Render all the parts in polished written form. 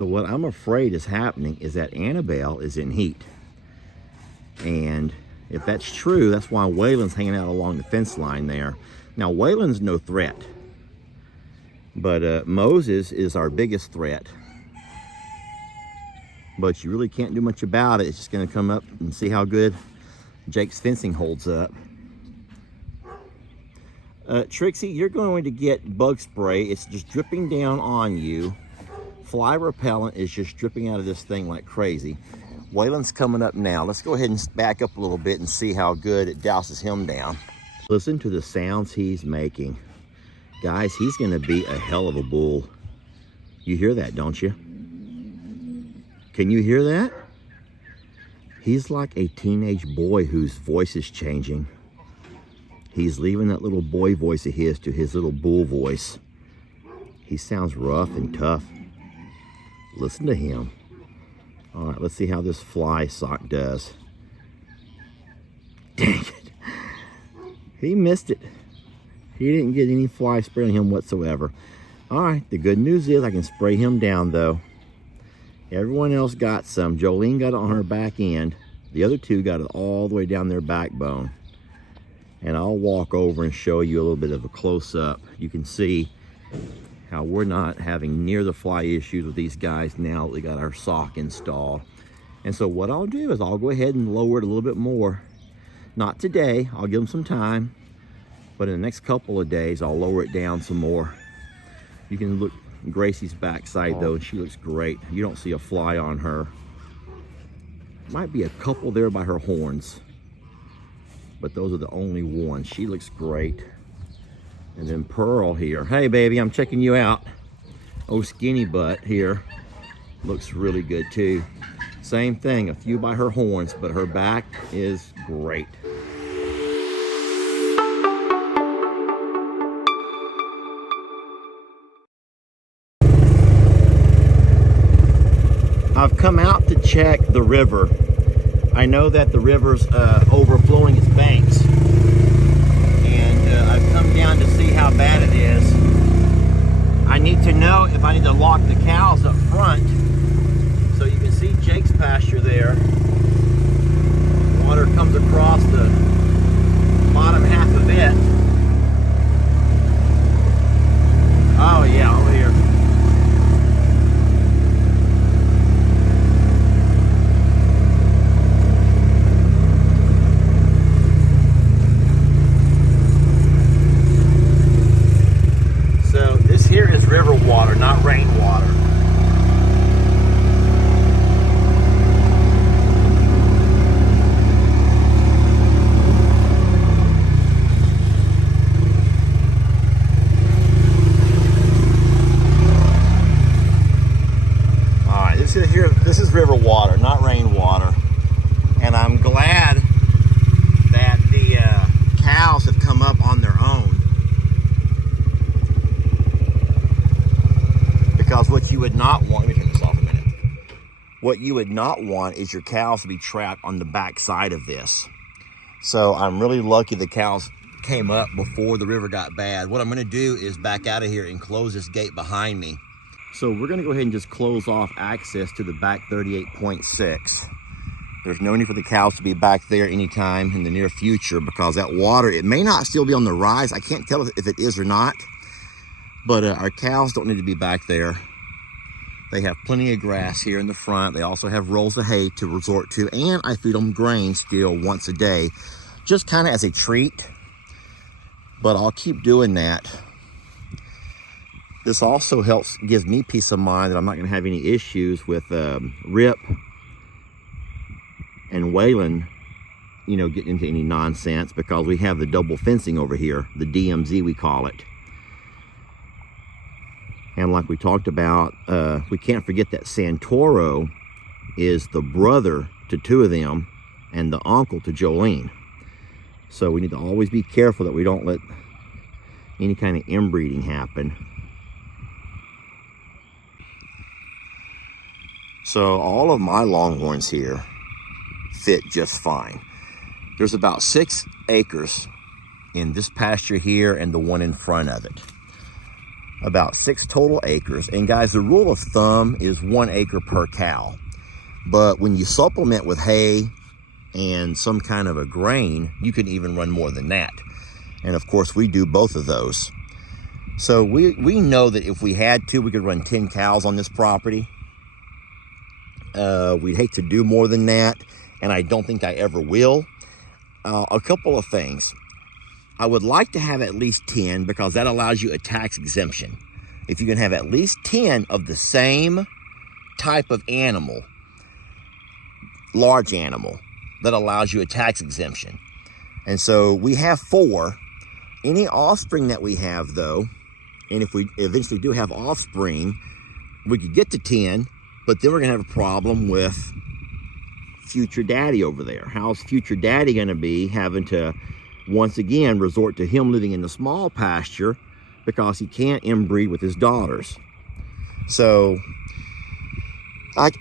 So what I'm afraid is happening is that Annabelle is in heat. And if that's true, that's why Waylon's hanging out along the fence line there. Now, Waylon's no threat, but Moses is our biggest threat. But you really can't do much about it. It's just gonna come up and see how good Jake's fencing holds up. Trixie, you're going to get bug spray. It's just dripping down on you. Fly repellent is just dripping out of this thing like crazy. Waylon's coming up now. Let's go ahead and back up a little bit and see how good it douses him down. Listen to the sounds he's making. Guys, he's gonna be a hell of a bull. You hear that, don't you? Can you hear that? He's like a teenage boy whose voice is changing. He's leaving that little boy voice of his to his little bull voice. He sounds rough and tough. Listen to him. All right, let's see how this fly sock does. Dang it. He missed it. He didn't get any fly spray on him whatsoever. All right, the good news is I can spray him down though. Everyone else got some. Jolene got it on her back end. The other two got it all the way down their backbone. And I'll walk over and show you a little bit of a close-up. You can see how we're not having near the fly issues with these guys now that we got our sock installed. And so what I'll do is I'll go ahead and lower it a little bit more. Not today, I'll give them some time, but in the next couple of days, I'll lower it down some more. You can look Gracie's backside though, and she looks great. You don't see a fly on her. Might be a couple there by her horns, but those are the only ones. She looks great. And then Pearl here. Hey baby, I'm checking you out. Oh, Skinny Butt here. Looks really good too. Same thing, a few by her horns, but her back is great. I've come out to check the river. I know that the river's overflowing its banks. And I've come down to see how bad it is. I need to know if I need to lock the cows up front. So you can see Jake's pasture there. Water comes across the bottom half of it. Oh yeah, over here. Here is river water, not rainwater. All right, this is river water, not rainwater. And I'm glad that the cows have come up on their own. Because what you would not want, let me turn this off a minute. What you would not want is your cows to be trapped on the back side of this. So I'm really lucky the cows came up before the river got bad. What I'm gonna do is back out of here and close this gate behind me. So we're gonna go ahead and just close off access to the back 38.6. There's no need for the cows to be back there anytime in the near future because that water, it may not still be on the rise. I can't tell if it is or not. But our cows don't need to be back there. They have plenty of grass here in the front. They also have rolls of hay to resort to, and I feed them grain still once a day, just kind of as a treat. But I'll keep doing that. This also gives me peace of mind that I'm not going to have any issues with Rip and Waylon, you know, getting into any nonsense because we have the double fencing over here, the DMZ we call it. And like we talked about, we can't forget that Santoro is the brother to two of them and the uncle to Jolene. So we need to always be careful that we don't let any kind of inbreeding happen. So all of my longhorns here fit just fine. There's about 6 acres in this pasture here and the one in front of it. about 6 total acres. And guys, the rule of thumb is 1 acre per cow. But when you supplement with hay and some kind of a grain, you can even run more than that. And of course, we do both of those. So we know that if we had to, we could run 10 cows on this property. We'd hate to do more than that, and I don't think I ever will. A couple of things. I would like to have at least 10 because that allows you a tax exemption. If you can have at least 10 of the same type of animal, large animal, that allows you a tax exemption. And so we have 4. Any offspring that we have, though, and if we eventually do have offspring, we could get to 10, but then we're going to have a problem with future daddy over there. How's future daddy going to be having to, once again, resort to him living in the small pasture because he can't inbreed with his daughters? So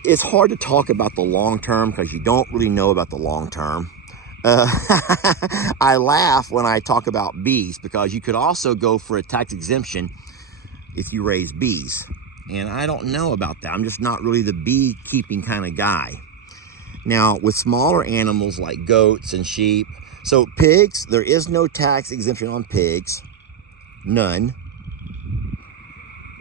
it's hard to talk about the long term because you don't really know about the long term. I laugh when I talk about bees because you could also go for a tax exemption if you raise bees. And I don't know about that. I'm just not really the beekeeping kind of guy. Now, with smaller animals like goats and sheep, so pigs, there is no tax exemption on pigs. None.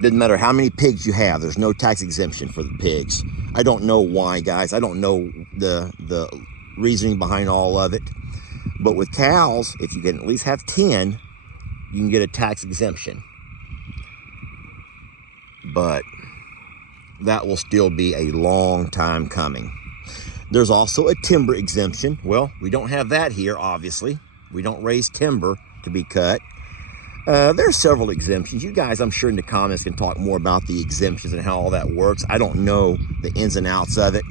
Doesn't matter how many pigs you have, there's no tax exemption for the pigs. I don't know why, guys. I don't know the reasoning behind all of it. But with cows, if you can at least have 10, you can get a tax exemption. But that will still be a long time coming. There's also a timber exemption. Well, we don't have that here, obviously. We don't raise timber to be cut. There's several exemptions. You guys, I'm sure in the comments can talk more about the exemptions and how all that works. I don't know the ins and outs of it.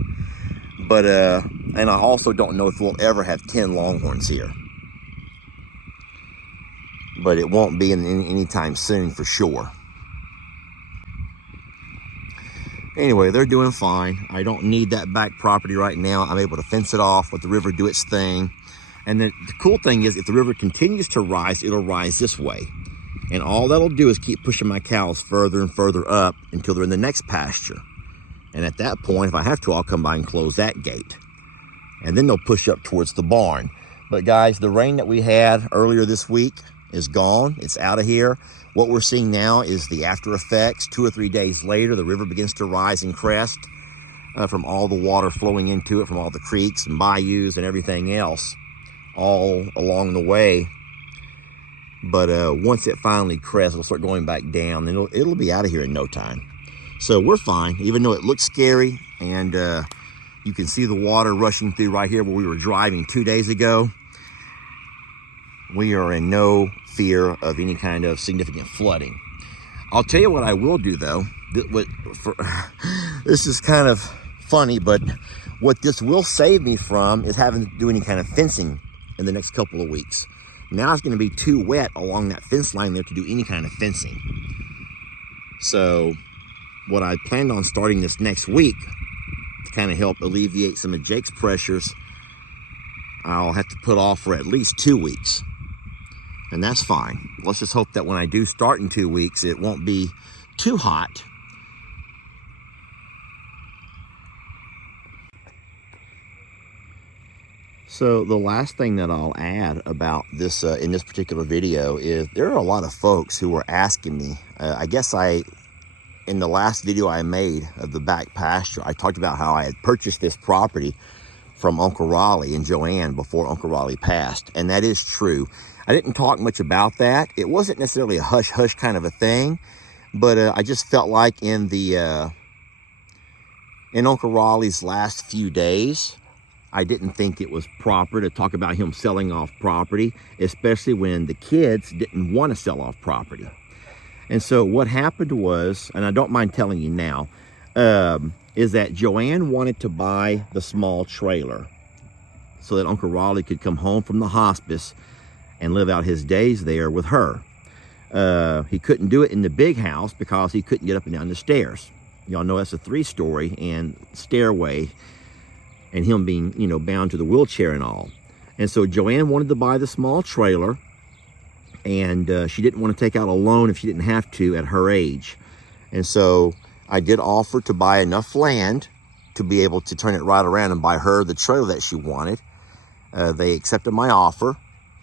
But, and I also don't know if we'll ever have 10 longhorns here. But it won't be anytime soon for sure. Anyway, they're doing fine. I don't need that back property right now. I'm able to fence it off, let the river do its thing. And the cool thing is, if the river continues to rise, it'll rise this way. And all that'll do is keep pushing my cows further and further up until they're in the next pasture. And at that point, if I have to, I'll come by and close that gate. And then they'll push up towards the barn. But guys, the rain that we had earlier this week is gone. It's out of here. What we're seeing now is the after effects. 2 or 3 days later, the river begins to rise and crest from all the water flowing into it, from all the creeks and bayous and everything else all along the way. But once it finally crests, it'll start going back down, and it'll be out of here in no time. So we're fine, even though it looks scary, and you can see the water rushing through right here where we were driving 2 days ago. We are in no fear of any kind of significant flooding. I'll tell you what I will do, though. This is kind of funny, but what this will save me from is having to do any kind of fencing in the next couple of weeks. Now it's going to be too wet along that fence line there to do any kind of fencing. So what I planned on starting this next week to kind of help alleviate some of Jake's pressures, I'll have to put off for at least 2 weeks. And that's fine. Let's just hope that when I do start in 2 weeks, it won't be too hot. So the last thing that I'll add about this in this particular video is there are a lot of folks who were asking me, I guess in the last video I made of the back pasture, I talked about how I had purchased this property from Uncle Raleigh and Joanne before Uncle Raleigh passed. And that is true. I didn't talk much about that. It wasn't necessarily a hush-hush kind of a thing, but I just felt like in Uncle Raleigh's last few days, I didn't think it was proper to talk about him selling off property, especially when the kids didn't want to sell off property. And so what happened was, and I don't mind telling you now, is that Joanne wanted to buy the small trailer so that Uncle Raleigh could come home from the hospice and live out his days there with her. He couldn't do it in the big house because he couldn't get up and down the stairs. Y'all know that's a 3-story and stairway, and him being, bound to the wheelchair and all. And so Joanne wanted to buy the small trailer, and she didn't want to take out a loan if she didn't have to at her age. And so I did offer to buy enough land to be able to turn it right around and buy her the trailer that she wanted. They accepted my offer,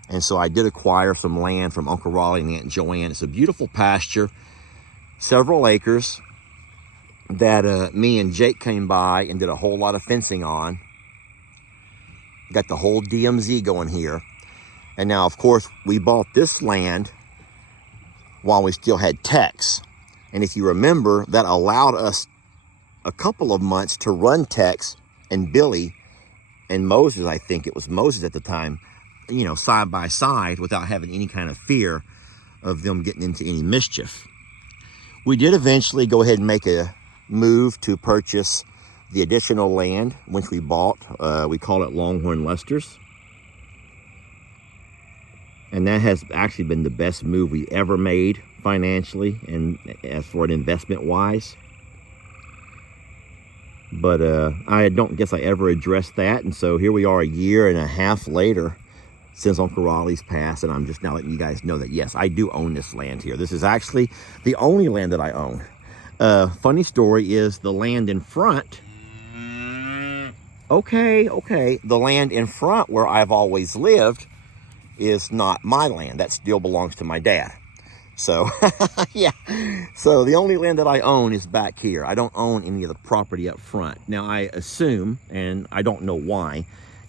and so I did acquire some land from Uncle Raleigh and Aunt Joanne. It's a beautiful pasture, several acres that me and Jake came by and did a whole lot of fencing on. Got the whole DMZ going here. And now, of course, we bought this land while we still had Tex. And if you remember, that allowed us a couple of months to run Tex and Billy and Moses, I think it was Moses at the time, you know, side by side without having any kind of fear of them getting into any mischief. We did eventually go ahead and make a move to purchase the additional land, which we bought. We call it Longhorn Lester's. And that has actually been the best move we ever made financially and as for an investment wise. But I don't guess I ever addressed that. And so here we are a year and a half later since Uncle Raleigh's passed. And I'm just now letting you guys know that, yes, I do own this land here. This is actually the only land that I own. Funny story is the land in front. Okay. The land in front where I've always lived is not my land. That still belongs to my dad. So, yeah. So the only land that I own is back here. I don't own any of the property up front. Now, I assume, and I don't know why,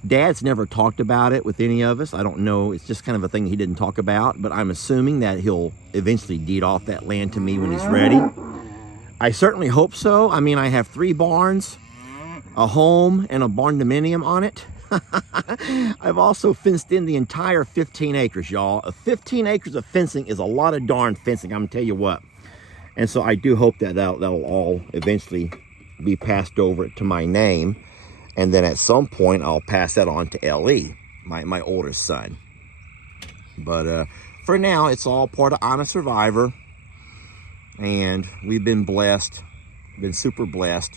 Dad's never talked about it with any of us. I don't know. It's just kind of a thing he didn't talk about. But I'm assuming that he'll eventually deed off that land to me when he's ready. I certainly hope so. I mean, I have 3 barns, a home, and a barn dominium on it. I've also fenced in the entire 15 acres, y'all. 15 acres of fencing is a lot of darn fencing, I'm gonna tell you what. And so I do hope that that'll all eventually be passed over to my name. And then at some point, I'll pass that on to L.E., my older son. But for now, it's all part of I'm a Survivor. And we've been blessed, been super blessed.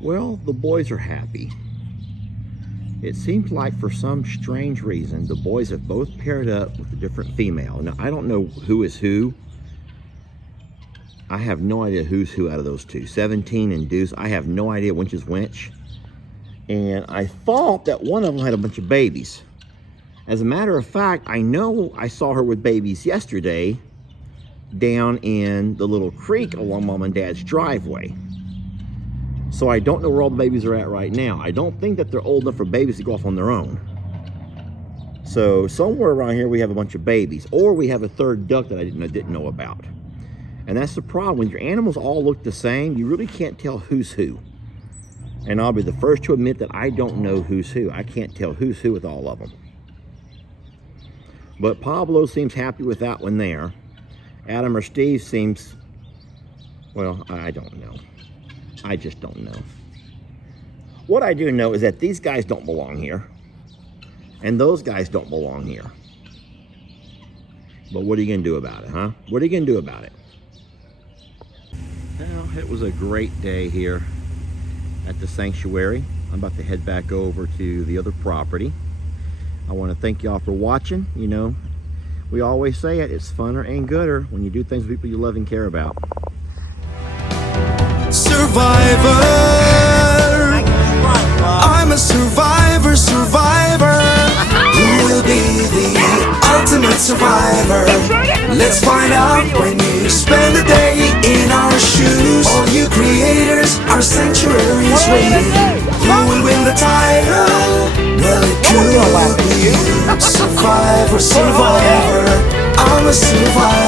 Well, the boys are happy. It seems like for some strange reason, the boys have both paired up with a different female. Now, I don't know who is who. I have no idea who's who out of those two. 17 and Deuce, I have no idea which is which. And I thought that one of them had a bunch of babies. As a matter of fact, I know I saw her with babies yesterday down in the little creek along Mom and Dad's driveway. So I don't know where all the babies are at right now. I don't think that they're old enough for babies to go off on their own. So somewhere around here we have a bunch of babies, or we have a third duck that I didn't know about. And that's the problem. When your animals all look the same, you really can't tell who's who. And I'll be the first to admit that I don't know who's who. I can't tell who's who with all of them. But Pablo seems happy with that one there. Adam or Steve seems, well, I don't know. I just don't know. What I do know is that these guys don't belong here. And those guys don't belong here. But what are you going to do about it, huh? What are you going to do about it? Well, it was a great day here at the sanctuary. I'm about to head back over to the other property. I want to thank y'all for watching. You know, we always say it, it's funner and gooder when you do things with people you love and care about. Survivor, I'm a survivor, survivor. Who will be the ultimate survivor? Let's find out when you spend a day in our shoes. All you creators, our sanctuary is waiting. Who will win the title? Well, it could be you. Survivor, survivor, I'm a survivor.